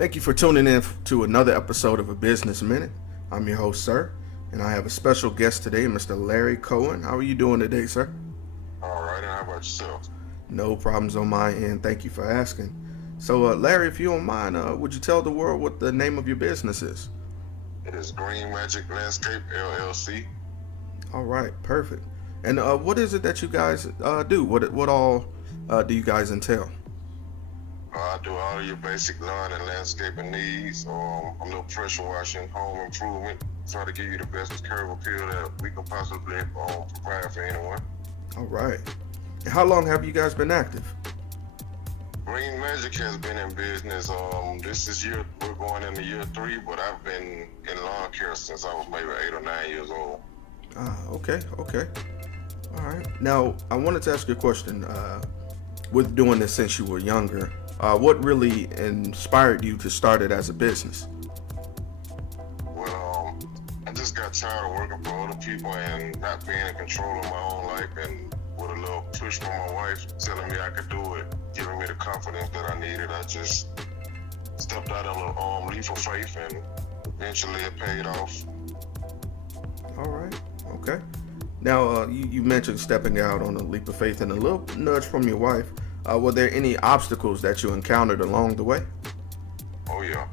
Thank you for tuning in to another episode of A Business Minute. I'm your host, Sirr, and I have a special guest today, Mr. Larry Koen. How are you doing today, sir? All right, and how about yourself? No problems on my end. Thank you for asking. So, Larry, if you don't mind, would you tell the world what the name of your business is? It is Magic Landscaping LLC. All right, perfect. And what is it that you guys do? What all do you guys entail? I do all of your basic lawn and landscaping needs, a little pressure washing, home improvement. Try to give you the best curb appeal that we can possibly provide for anyone. All right. And how long have you guys been active? Green Magic has been in business. We're going into year 3, but I've been in lawn care since I was maybe 8 or 9 years old. Okay. All right. Now, I wanted to ask you a question. With doing this since you were younger, what really inspired you to start it as a business? Well, I just got tired of working for other people and not being in control of my own life, and with a little push from my wife telling me I could do it, giving me the confidence that I needed, I just stepped out on a leap of faith, and eventually it paid off. All right. Okay. Now, you mentioned stepping out on a leap of faith and a little nudge from your wife. Were there any obstacles that you encountered along the way? Oh, yeah.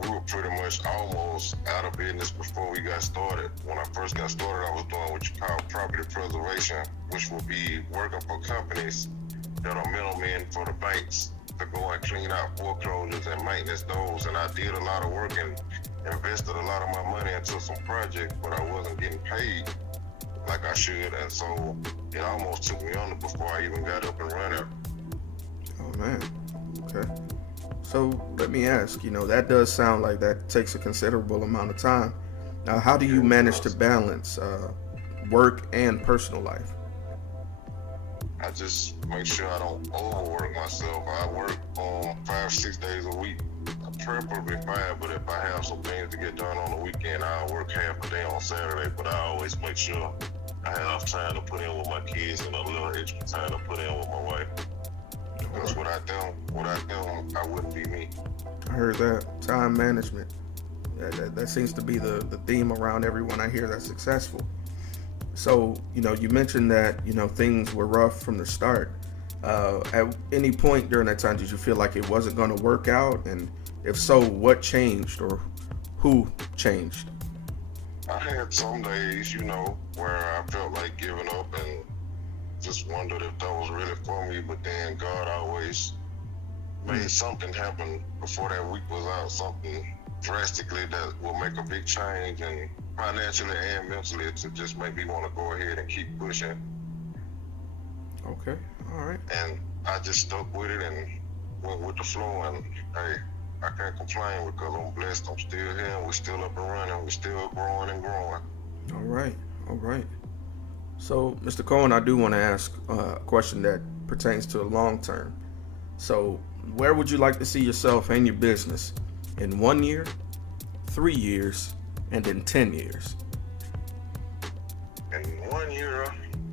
We were pretty much almost out of business before we got started. When I first got started, I was doing what you call property preservation, which would be working for companies that are middlemen for the banks to go and clean out foreclosures and maintenance those. And I did a lot of work and invested a lot of my money into some projects, but I wasn't getting paid like I should, and so it almost took me under before I even got up and running. Oh man, okay. So let me ask, that does sound like that takes a considerable amount of time. Now, how do you manage to balance work and personal life? I just make sure I don't overwork myself. I work 5-6 days a week, preferably 5, but if I have some things to get done on the weekend, I'll work half a day on Saturday, but I always make sure I have time to put in with my kids and a little extra time to put in with my wife. Because without them, I wouldn't be me. I heard that. Time management. That seems to be the theme around everyone I hear that's successful. So, you mentioned that, things were rough from the start. At any point during that time, did you feel like it wasn't going to work out? And if so, what changed or who changed? I had some days, where I felt like giving up and just wondered if that was really for me. But then God always made something happen before that week was out, something drastically that will make a big change, and financially and mentally, to just make me want to go ahead and keep pushing. Okay, all right. And I just stuck with it and went with the flow, and hey, I can't complain because I'm blessed. I'm still here, and we're still up and running. We're still growing and growing. All right. So, Mr. Koen, I do want to ask a question that pertains to the long term. So, where would you like to see yourself and your business in 1 year, 3 years, and in 10 years? In 1 year,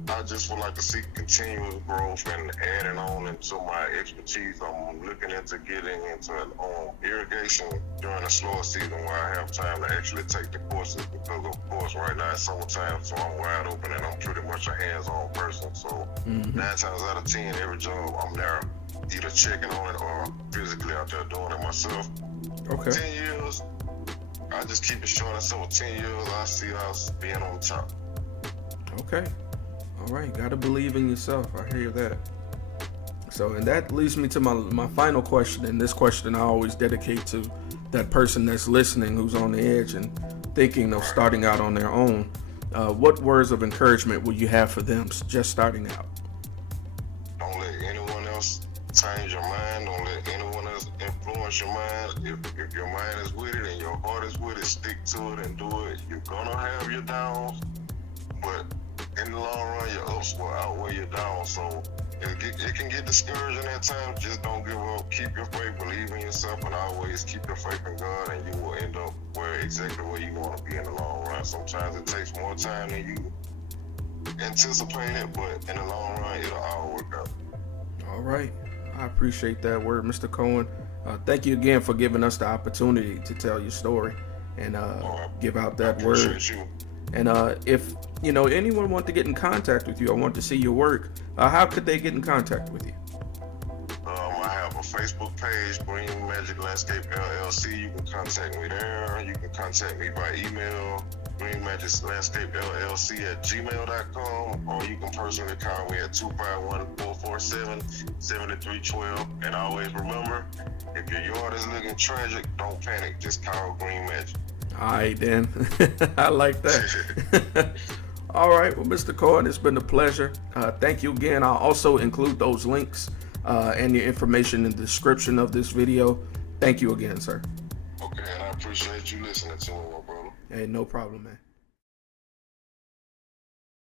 I just would like to see continuous growth and adding on into my expertise. I'm looking into getting into irrigation during the slower season where I have time to actually take the courses, because of course right now it's summertime, so I'm wide open and I'm pretty much a hands-on person. So 9 times out of 10, every job I'm there either checking on it or physically out there doing it myself. Okay. 10 years, I just keep it short and simple. 10 years, I see us being on top. Okay. All right, gotta believe in yourself. I hear that. So, and that leads me to my final question, and this question I always dedicate to that person that's listening who's on the edge and thinking of starting out on their own. What words of encouragement will you have for them just starting out? Don't let anyone else change your mind. Don't let anyone else influence your mind. If your mind is with it and your heart is with it, stick to it and do it. You're gonna have your downs, but in the long run, your ups will outweigh your downs. So it can get discouraging at times. Just don't give up. Keep your faith, believe in yourself, and always keep your faith in God, and you will end up exactly where you want to be in the long run. Sometimes it takes more time than you anticipate it, but in the long run, it'll all work out. All right. I appreciate that word, Mr. Koen. Thank you again for giving us the opportunity to tell your story and give out that word. You. And if anyone want to get in contact with you, I want to see your work, how could they get in contact with you? I have a Facebook page, Green Magic Landscaping LLC. You can contact me there. You can contact me by email, Green Magic Landscape LLC at gmail.com, or you can personally call me at 251-447-7312. And always remember, if your yard is looking tragic, don't panic. Just call Green Magic. All right, then. I like that. All right, well, Mr. Koen, it's been a pleasure. Thank you again. I'll also include those links and your information in the description of this video. Thank you again, sir. Okay, and I appreciate you listening to me, my brother. Hey, no problem, man.